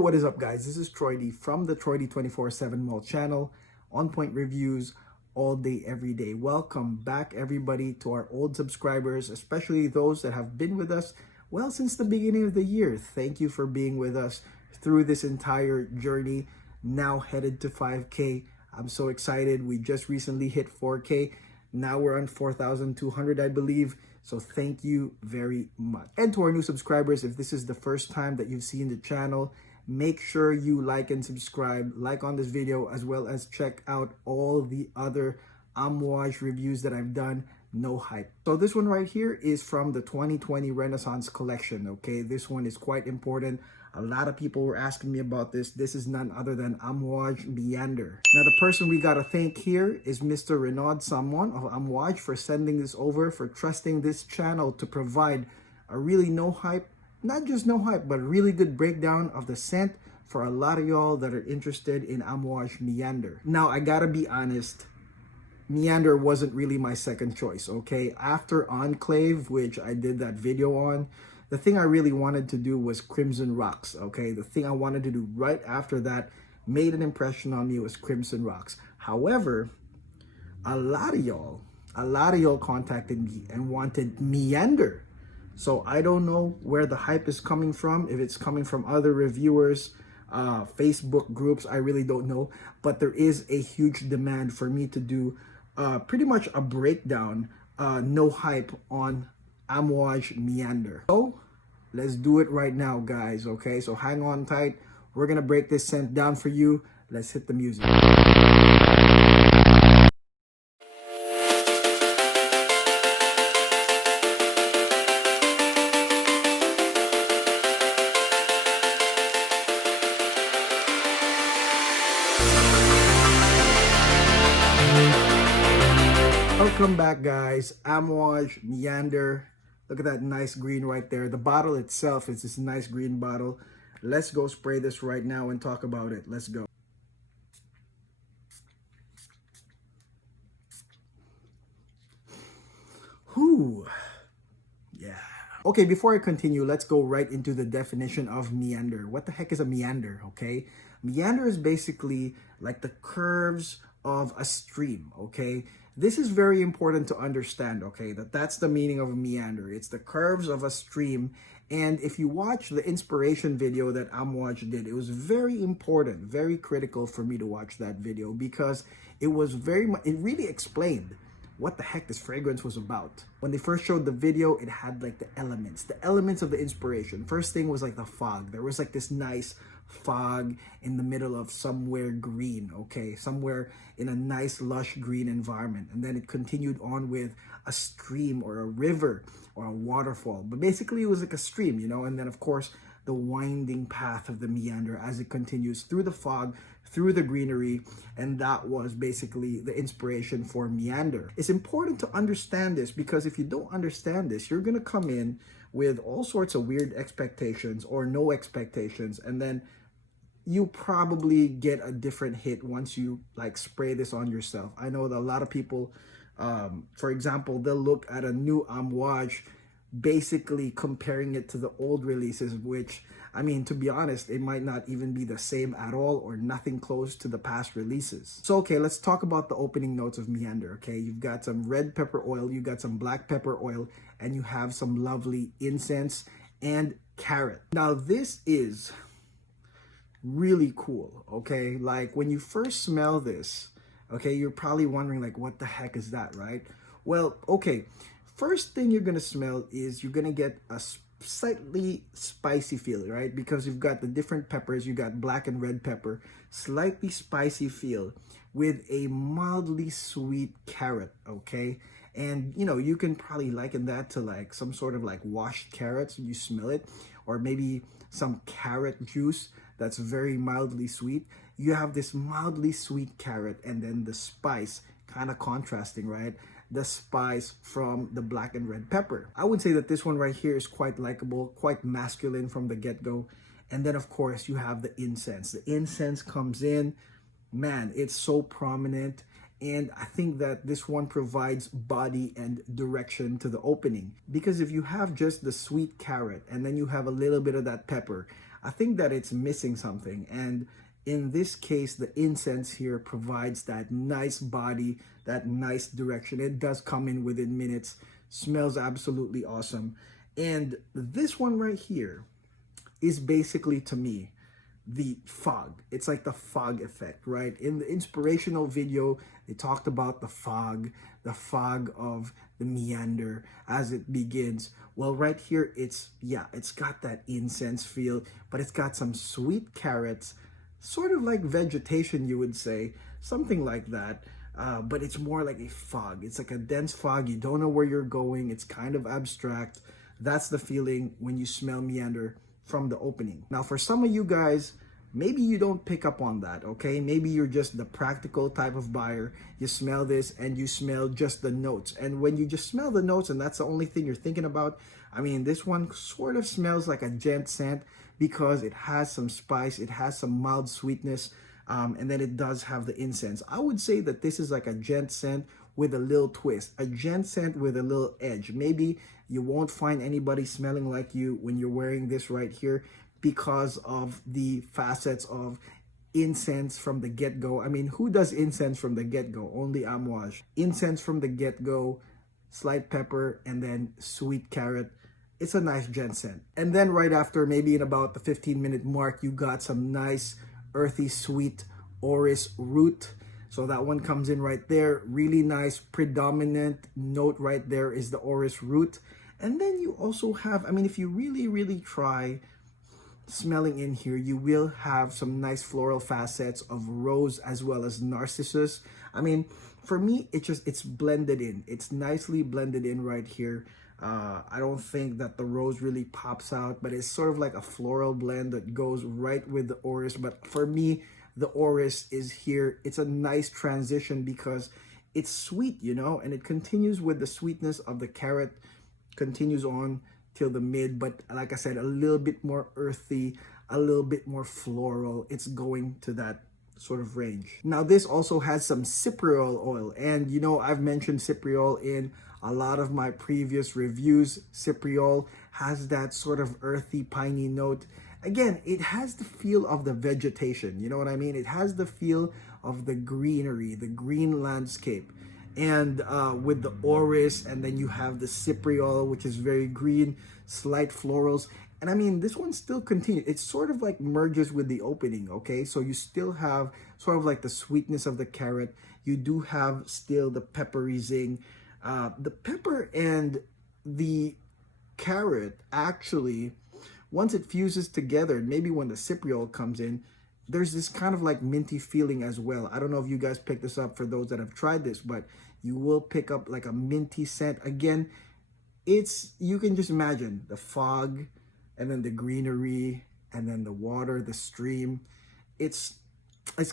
what is up, guys? This is Troy D from the Troy D 24/7 Mall channel. On point reviews all day, every day. Welcome back, everybody, to our old subscribers, especially those that have been with us, well, since the beginning of the year. Thank you for being with us through this entire journey, now headed to 5K. I'm so excited. We just recently hit 4K. Now we're on 4,200, I believe. So thank you very much. And to our new subscribers, if this is the first time that you've seen the channel, make sure you like and subscribe, like on this video, as well as check out all the other Amouage reviews that I've done. No hype. So this one right here is from the 2020 Renaissance collection. Okay, this one is quite important. A lot of people were asking me about this. This is none other than Amouage Meander. Now, the person we gotta thank here is Mr. Renaud Samon of Amouage for sending this over, for trusting this channel to provide a really no hype, not just no hype, but really good breakdown of the scent for a lot of y'all that are interested in Amouage Meander. Now, I gotta be honest, Meander wasn't really my second choice, okay? After Enclave, which I did that video on, the thing I really wanted to do was Crimson Rocks, okay? The thing I wanted to do right after that made an impression on me was Crimson Rocks. However, a lot of y'all contacted me and wanted Meander. So I don't know where the hype is coming from, if it's coming from other reviewers, Facebook groups, I really don't know. But there is a huge demand for me to do pretty much a breakdown, no hype on Amouage Meander. So let's do it right now, guys. Okay, so hang on tight. We're gonna break this scent down for you. Let's hit the music. Welcome back, guys. Amouage Meander. Look at that nice green right there. The bottle itself is this nice green bottle. Let's go spray this right now and talk about it. Let's go. Whew. Yeah. Okay, before I continue, let's go right into the definition of meander. What the heck is a meander, okay? Meander is basically like the curves of a stream, okay? This is very important to understand, okay? That's the meaning of a meander. It's the curves of a stream. And if you watch the inspiration video that Amouage did, it was very important, very critical for me to watch that video because it was it really explained what the heck this fragrance was about. When they first showed the video, it had like the elements of the inspiration. First thing was like the fog. There was like this nice fog in the middle of somewhere green, okay? Somewhere in a nice lush green environment. And then it continued on with a stream or a river or a waterfall. But basically it was like a stream, you know? And then of course, the winding path of the meander as it continues through the fog, through the greenery, and that was basically the inspiration for meander. It's important to understand this because if you don't understand this, you're gonna come in with all sorts of weird expectations or no expectations, and then you probably get a different hit once you like spray this on yourself. I know that a lot of people, for example, they'll look at a new Amouage basically comparing it to the old releases, which, I mean, to be honest, it might not even be the same at all or nothing close to the past releases. So, okay, let's talk about the opening notes of Meander, okay? You've got some red pepper oil, you got some black pepper oil, and you have some lovely incense and carrot. Now, this is really cool, okay? Like, when you first smell this, okay, you're probably wondering, like, what the heck is that, right? Well, okay. First thing you're gonna smell is you're gonna get a slightly spicy feel, right? Because you've got the different peppers, you got black and red pepper, slightly spicy feel with a mildly sweet carrot, okay? And you know, you can probably liken that to like some sort of like washed carrots when you smell it, or maybe some carrot juice that's very mildly sweet. You have this mildly sweet carrot and then the spice kind of contrasting, right? The spice from the black and red pepper. I would say that this one right here is quite likable, quite masculine from the get-go. And then of course you have the incense. The incense comes in, man, it's so prominent. And I think that this one provides body and direction to the opening. Because if you have just the sweet carrot and then you have a little bit of that pepper, I think that it's missing something. And in this case, the incense here provides that nice body, that nice direction. It does come in within minutes, smells absolutely awesome. And this one right here is basically, to me, the fog. It's like the fog effect, right? In the inspirational video, they talked about the fog of the meander as it begins. Well, right here, it's got that incense feel, but it's got some sweet carrots, sort of like vegetation, you would say, something like that. But it's more like a fog. It's like a dense fog. You don't know where you're going. It's kind of abstract. That's the feeling when you smell meander from the opening. Now, for some of you guys, maybe you don't pick up on that, okay? Maybe you're just the practical type of buyer. You smell this and you smell just the notes. And when you just smell the notes and that's the only thing you're thinking about, I mean, this one sort of smells like a gent scent because it has some spice, it has some mild sweetness, and then it does have the incense. I would say that this is like a gent scent with a little twist, a gent scent with a little edge. Maybe you won't find anybody smelling like you when you're wearing this right here because of the facets of incense from the get-go. I mean, who does incense from the get-go? Only Amouage. Incense from the get-go, slight pepper, and then sweet carrot. It's a nice gent scent. And then right after, maybe in about the 15-minute mark, you got some nice earthy sweet orris root. So that one comes in right there. Really nice predominant note right there is the orris root. And then you also have, I mean, if you really try smelling in here, you will have some nice floral facets of rose as well as narcissus. I mean, for me, it's blended in. It's nicely blended in right here. I don't think that the rose really pops out, but it's sort of like a floral blend that goes right with the orris. But for me, the orris is here. It's a nice transition because it's sweet, you know, and it continues with the sweetness of the carrot, continues on till the mid, but like I said, a little bit more earthy, a little bit more floral. It's going to that sort of range. Now, this also has some cypriol oil, and you know, I've mentioned cypriol in a lot of my previous reviews. Cypriol has that sort of earthy, piney note. Again, it has the feel of the vegetation, you know what I mean? It has the feel of the greenery, the green landscape. And with the orris, and then you have the cypriol, which is very green, slight florals. And I mean, this one still continues. It sort of like merges with the opening, okay? So you still have sort of like the sweetness of the carrot. You do have still the peppery zing. The pepper and the carrot actually, once it fuses together, maybe when the cypriol comes in, there's this kind of like minty feeling as well. I don't know if you guys picked this up for those that have tried this, but you will pick up like a minty scent. Again, you can just imagine the fog and then the greenery and then the water, the stream. It's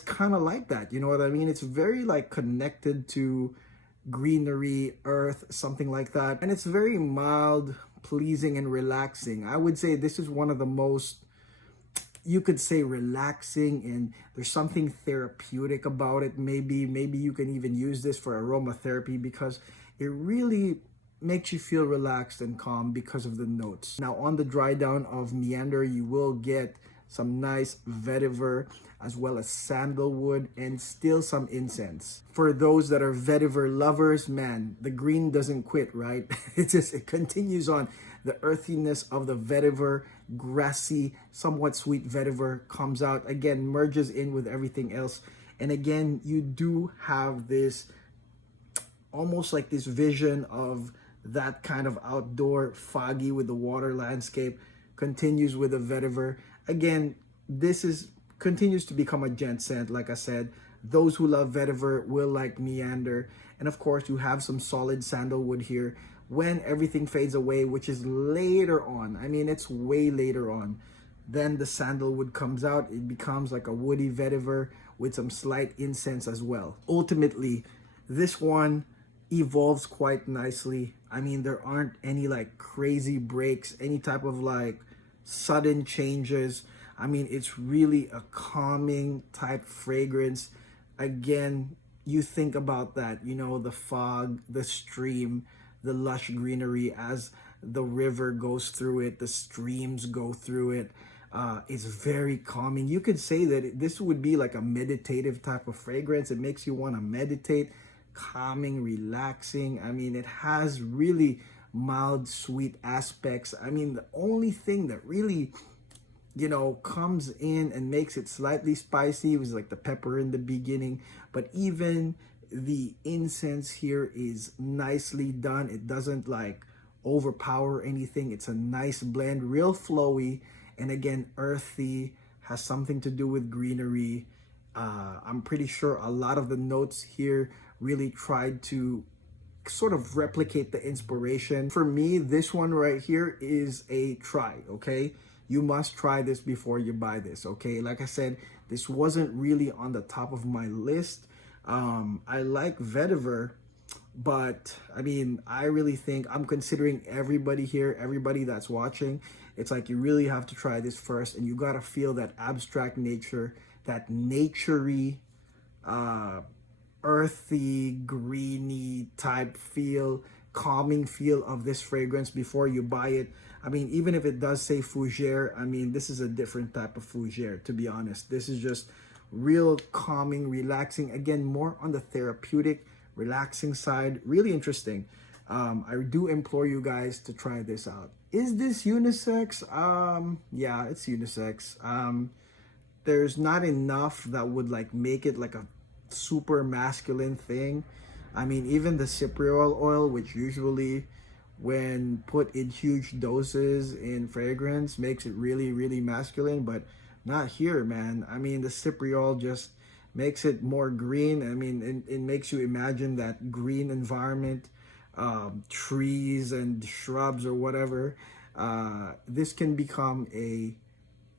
kind of like that, you know what I mean? It's very like connected to greenery, earth, something like that. And it's very mild, pleasing, and relaxing. I would say this is one of the most, you could say, relaxing, and there's something therapeutic about it. Maybe you can even use this for aromatherapy because it really makes you feel relaxed and calm because of the notes. Now, on the dry down of Meander, you will get some nice vetiver as well as sandalwood and still some incense. For those that are vetiver lovers, man, the green doesn't quit, right? It continues on. The earthiness of the vetiver, grassy, somewhat sweet vetiver comes out, again, merges in with everything else. And again, you do have this almost like this vision of that kind of outdoor foggy with the water landscape, continues with the vetiver. Again, this continues to become a gent scent. Like I said, those who love vetiver will like Meander. And of course, you have some solid sandalwood here. When everything fades away, which is later on, I mean, it's way later on, then the sandalwood comes out. It becomes like a woody vetiver with some slight incense as well. Ultimately, this one evolves quite nicely. I mean, there aren't any like crazy breaks, any type of like sudden changes. I mean, it's really a calming type fragrance. Again, you think about that, you know, the fog, the stream, the lush greenery as the river goes through it, the streams go through it. It's very calming. You could say that this would be like a meditative type of fragrance. It makes you want to meditate, calming, relaxing. I mean, it has really mild, sweet aspects. I mean, the only thing that really, you know, comes in and makes it slightly spicy was like the pepper in the beginning. But even the incense here is nicely done. It doesn't like overpower anything. It's a nice blend, real flowy, and again, earthy, has something to do with greenery. I'm pretty sure a lot of the notes here really tried to sort of replicate the inspiration. For me, this one right here is a try, okay? You must try this before you buy this, okay? Like I said, this wasn't really on the top of my list. I like vetiver, but I mean, I really think I'm considering everybody here, everybody that's watching. It's like you really have to try this first, and you gotta feel that abstract nature, that naturey, earthy, greeny type feel, calming feel of this fragrance before you buy it. I mean, even if it does say fougere, I mean, this is a different type of fougere, to be honest. This is just real calming, relaxing. Again, more on the therapeutic, relaxing side. Really interesting. I do implore you guys to try this out. Is this unisex? Yeah, it's unisex. There's not enough that would like make it like a super masculine thing. I mean, even the cypriol oil, which usually when put in huge doses in fragrance makes it really, really masculine, but not here, man. I mean, the cypriol just makes it more green. I mean, it makes you imagine that green environment, trees and shrubs or whatever. This can become a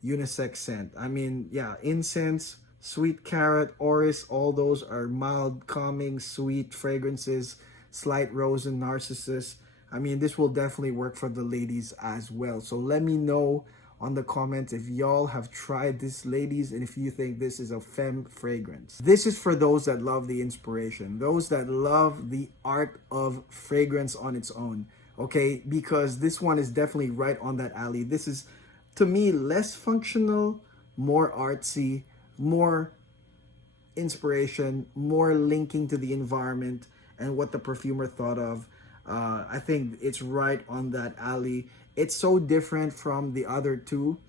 unisex scent. I mean, yeah, incense, sweet carrot, orris, all those are mild, calming, sweet fragrances. Slight rose and narcissus. I mean, this will definitely work for the ladies as well. So let me know on the comments if y'all have tried this, ladies, and if you think this is a femme fragrance. This is for those that love the inspiration, those that love the art of fragrance on its own, okay? Because this one is definitely right on that alley. This is, to me, less functional, more artsy, more inspiration, more linking to the environment and what the perfumer thought of. I think it's right on that alley. It's so different from the other two,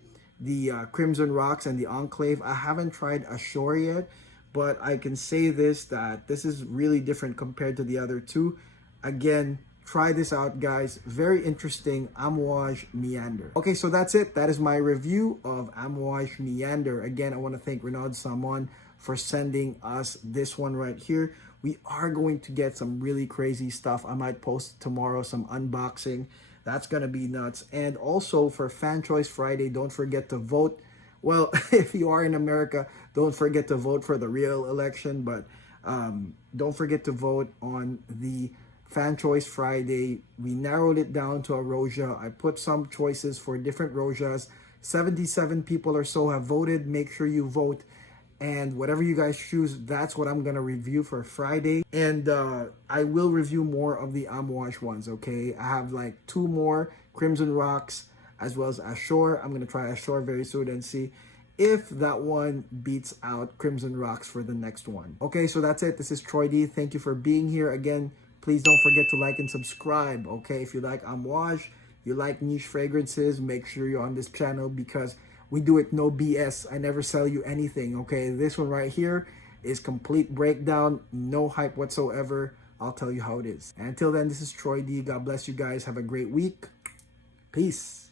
the Crimson Rocks and the Enclave. I haven't tried Ashore yet, but I can say this, that this is really different compared to the other two. Again, try this out, guys. Very interesting. Amouage Meander. Okay, so that's it. That is my review of Amouage Meander. Again, I want to thank Renaud Samon for sending us this one right here. We are going to get some really crazy stuff. I might post tomorrow some unboxing. That's going to be nuts. And also for Fan Choice Friday, don't forget to vote. Well, if you are in America, don't forget to vote for the real election. But don't forget to vote on the Fan Choice Friday. We narrowed it down to a Rosea. I put some choices for different Roseas. 77 people or so have voted. Make sure you vote. And whatever you guys choose, that's what I'm going to review for Friday. And I will review more of the Amouage ones, okay? I have like 2 more Crimson Rocks as well as Ashore. I'm going to try Ashore very soon and see if that one beats out Crimson Rocks for the next one. Okay, so that's it. This is Troy D. Thank you for being here. Again, please don't forget to like and subscribe, okay? If you like Amouage, you like niche fragrances, make sure you're on this channel because we do it no BS. I never sell you anything, okay? This one right here is complete breakdown, no hype whatsoever. I'll tell you how it is. And until then, this is Troy D. God bless you guys. Have a great week. Peace.